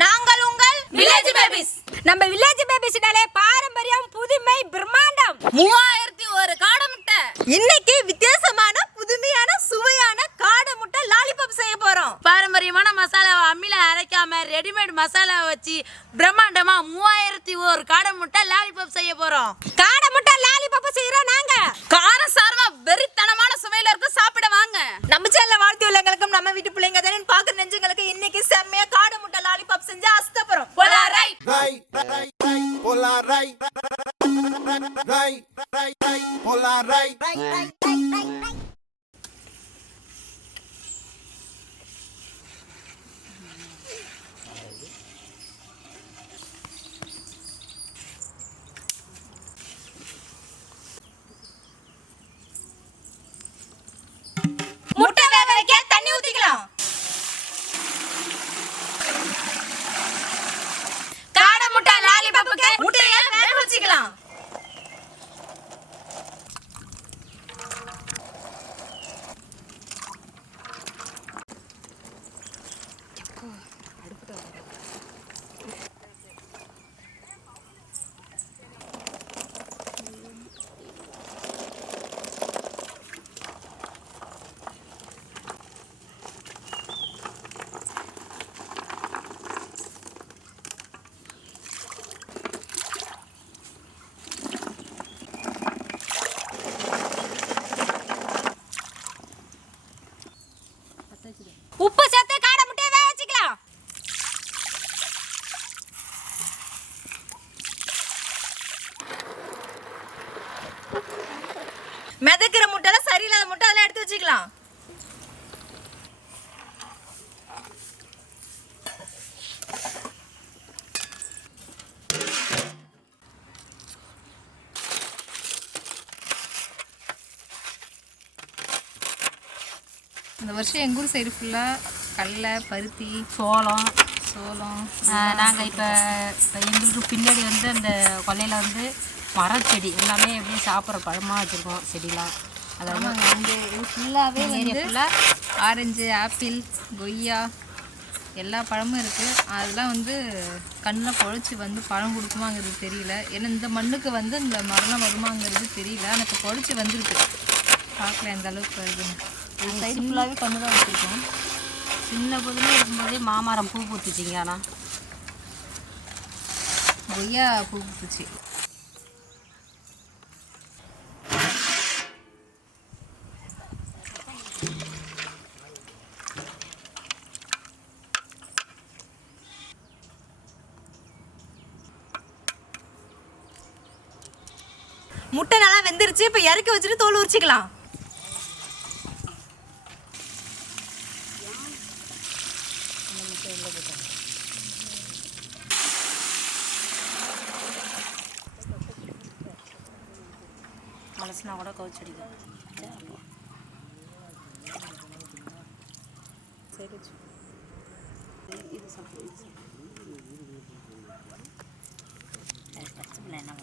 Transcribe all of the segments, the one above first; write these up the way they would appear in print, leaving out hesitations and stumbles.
நாங்கள் உங்கள் village babies. நம்ம வில்லேஜ் பேபிஸ்னாலே பாரம்பரியம், புதுமை, பிரம்மாண்டம். 3001 காடை முட்டை. இன்னைக்கு வித்தியாசமான புதுமையான சுவையான காடை முட்டை லாலிபாப் செய்ய போறோம். பாரம்பரியமான மசாலாவை அம்மில அரைக்காம ரெடிமேட் மசாலா வச்சு பிரம்மாண்டமா 3001 காடை முட்டை லாலிபாப் செய்ய போறோம். காடை முட்டை லாலிபாப் செய்யறோம் நாங்க. காரம் சாரமா வெறித்தனமான சுவையில இருக்கு, சாப்பிட வாங்க. நம்ம சேனல்ல வாழ்த்து உள்ளங்களுக்கும் நம்ம வீட்டு பிள்ளைங்க தானே பாக்குற நெஞ்சங்களுக்கு இன்னைக்கு செம்மையா காடை முட்டை லாலிபாப் செஞ்சு அஸ்தபரோம். போலாம் ரைட் போலாம் ரைட் போலாம் ரைட். முட்டை வேக வைக்க தண்ணி ஊத்திக்கலாம். காடை முட்டை லாலிபாப்புக்கு முட்டையை வேக வச்சுக்கலாம். உப்பு சேர்த்து காடை முட்டையை வேக வச்சுக்கலாம். மிதக்கிற முட்டைல சரியில்லாத முட்டை அதெல்லாம் எடுத்து வச்சுக்கலாம். இந்த வருஷம் எங்கள் ஊர் சைடு ஃபுல்லாக கடலை, பருத்தி, சோளம். நாங்கள் இப்போ எங்களுக்கு பின்னாடி வந்து அந்த கொல்லையில் வந்து மரச்செடி எல்லாமே எப்படியும் சாப்பிட்ற பழமாக வச்சுருக்கோம் செடிலாம். அதாவது அங்கே இது ஃபுல்லாகவே ஏரியா ஃபுல்லாக ஆரஞ்சு, ஆப்பிள், கொய்யா எல்லா பழமும் இருக்குது. அதெல்லாம் வந்து கண்ணில் பொழைச்சி வந்து பழம் கொடுக்குமாங்கிறது தெரியல. ஏன்னா இந்த மண்ணுக்கு வந்து இந்த மரணம் வருமாங்கிறது தெரியல. ஆனால் இப்போ பொழைச்சி வந்துருக்கு. பார்க்கல எந்த அளவுக்கு வருதுன்னு. சைடு ஃபுல்லாகவே கண்ணு தான் வச்சுருக்கோம். சின்ன பொதுமே இருக்கும்போதே மாமரம் பூ பூத்துச்சிங்க. ஆனால் கொய்யா பூ பூத்துச்சு. முட்டை நல்லா வெந்துருச்சு. இப்போ இறக்கி வச்சுட்டு தோல் உரிச்சிக்கலாம். மனசுனா கூட கவுச்சடிக்கும். இது சாப்பிடு. என்ன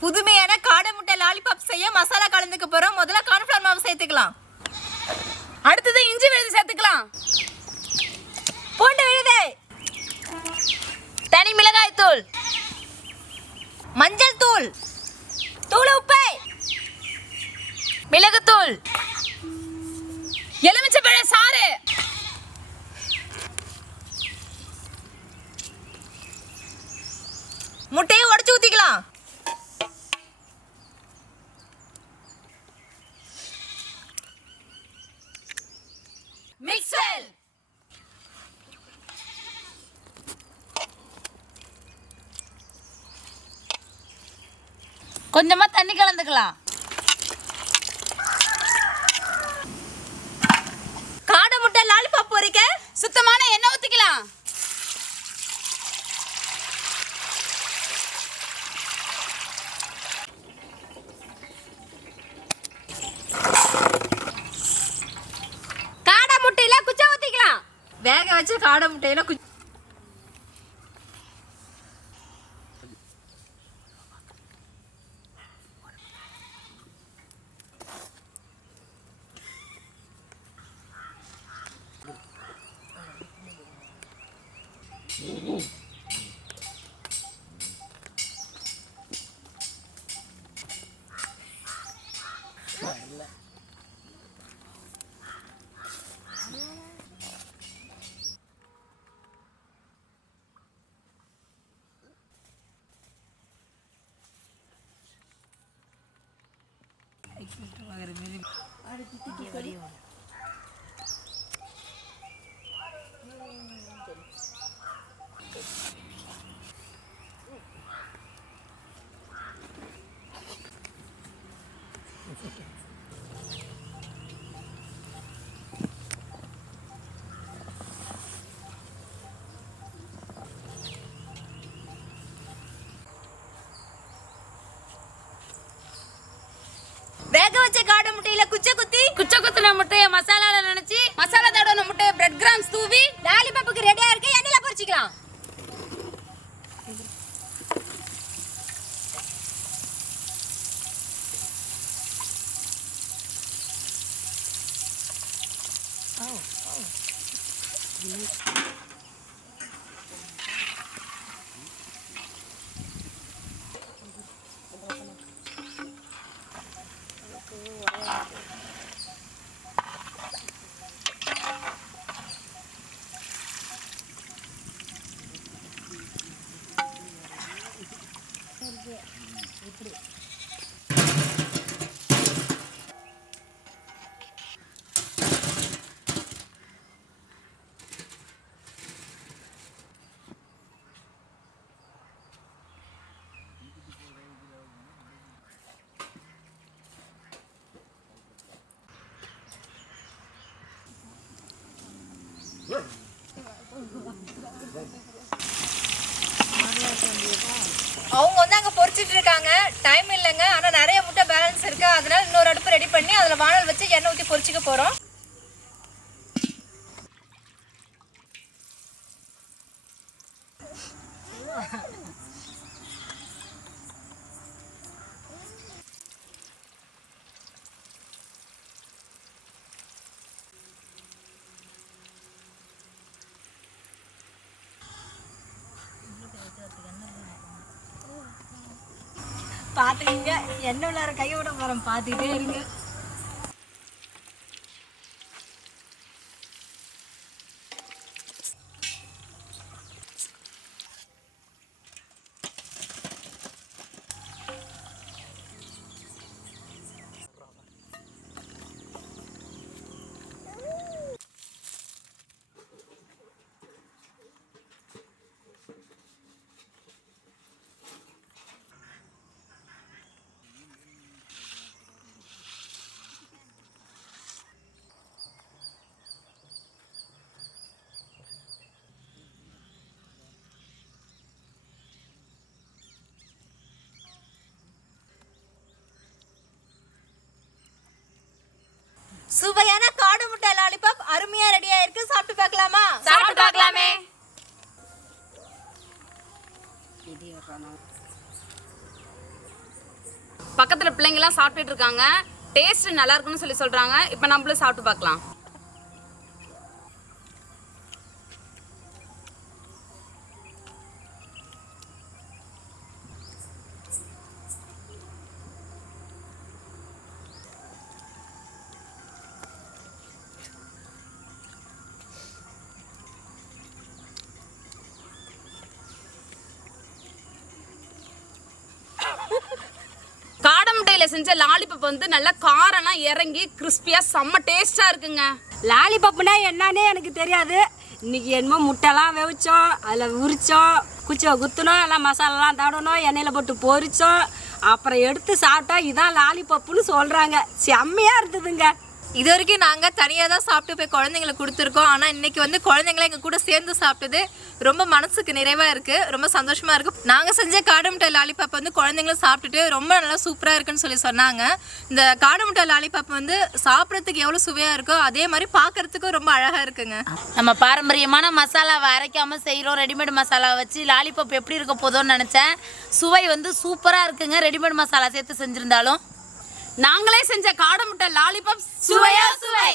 புதுமையான காடை முட்டை லாலிபாப் செய்ய மசாலா கலந்துக்க போறோம். முதல்ல கார்ன்ஃப்ளவர் மாவு சேர்த்துக்கலாம். அடுத்தது இஞ்சி விழுது சேர்த்துக்கலாம். பூண்டு விழுது, தனி மிளகாய் தூள், மஞ்சள் தூள், தூள் உப்பு, மிளகுத்தூள், எலுமிச்சைப்பழ சாறு, முட்டையை உடைச்சு ஊத்திக்கலாம். Mix well. கொஞ்சமா தண்ணி கலந்துக்கலாம். காடை வச்ச காடை முட்டையில வேக வச்ச காடை முட்டையில குச்ச குத்துன முட்டைய மசாலால நினைச்சு மசாலா தடவன முட்டைய பிரெட் கிராம்ஸ் தூவி லாலிபாப்புக்கு ரெடியா இருக்கு. எண்ணெயில பொரிச்சிக்கலாம். அவங்க வந்து அங்க பொரிச்சிட்டு இருக்காங்க. டைம் இல்லைங்க, ஆனா நிறைய முட்டை பேலன்ஸ் இருக்கு. அதனால இன்னொரு அடுப்பு ரெடி பண்ணி அதுல வானல் வச்சு எண்ணெய் ஊற்றி பொரிச்சிக்க போறோம். பாத்துக்கீங்க, எண்ணெய் உள்ளார கையை விட போறோம், பாத்துக்கிட்டே இருங்க. சுவையான காடை முட்டை லாலிபாப் அருமையா ரெடியா இருக்கு. சாப்பிட்டு பார்க்கலாமா? சாப்பிட்டு பார்க்கலாமே. பக்கத்துல பிள்ளைங்க எல்லாம் சாப்பிட்டுட்டு இருக்காங்க. டேஸ்ட் நல்லா இருக்குன்னு சொல்றாங்க. இப்ப நம்மளும் சாப்பிட்டு பார்க்கலாம். காடை முட்டையில செஞ்ச லாலிபாப் வந்து நல்லா காரம்லாம் இறங்கி கிறிஸ்பியா செம்ம டேஸ்டா இருக்குங்க. லாலிபாப்னா என்னன்னே எனக்கு தெரியாது. இன்னைக்கு என்னமோ முட்டைலாம் வெவிச்சோம், அதில் உரிச்சோம், குச்சியை குத்தணும், எல்லாம் மசாலாலாம் தடணும், எண்ணெயில் போட்டு பொரிச்சோம், அப்புறம் எடுத்து சாப்பிட்டா இதான் லாலிபாப்புன்னு சொல்கிறாங்க. செம்மையாக இருந்ததுங்க. இது வரைக்கும் நாங்கள் தனியாக தான் சாப்பிட்டு போய் குழந்தைங்களுக்கு கொடுத்துருக்கோம். ஆனால் இன்னைக்கு வந்து குழந்தைங்கள எங்கள் கூட சேர்ந்து சாப்பிட்டது ரொம்ப மனசுக்கு நிறைவாக இருக்குது, ரொம்ப சந்தோஷமாக இருக்குது. நாங்கள் செஞ்ச காடை முட்டை லாலிபாப் வந்து குழந்தைங்களும் சாப்பிட்டுட்டு ரொம்ப நல்லா சூப்பராக இருக்குன்னு சொல்லி சொன்னாங்க. இந்த காடை முட்டை லாலிபாப் வந்து சாப்பிட்றதுக்கு எவ்வளோ சுவையாக இருக்கோ அதே மாதிரி பார்க்குறதுக்கும் ரொம்ப அழகாக இருக்குங்க. நம்ம பாரம்பரியமான மசாலாவை அரைக்காமல் செய்கிறோம். ரெடிமேட் மசாலாவை வச்சு லாலிபாப் எப்படி இருக்க போதோன்னு நினச்சேன். சுவை வந்து சூப்பராக இருக்குங்க. ரெடிமேட் மசாலா சேர்த்து செஞ்சுருந்தாலும் நாங்களே செஞ்ச காடை முட்டை லாலிபாப் சுவையா சுவை.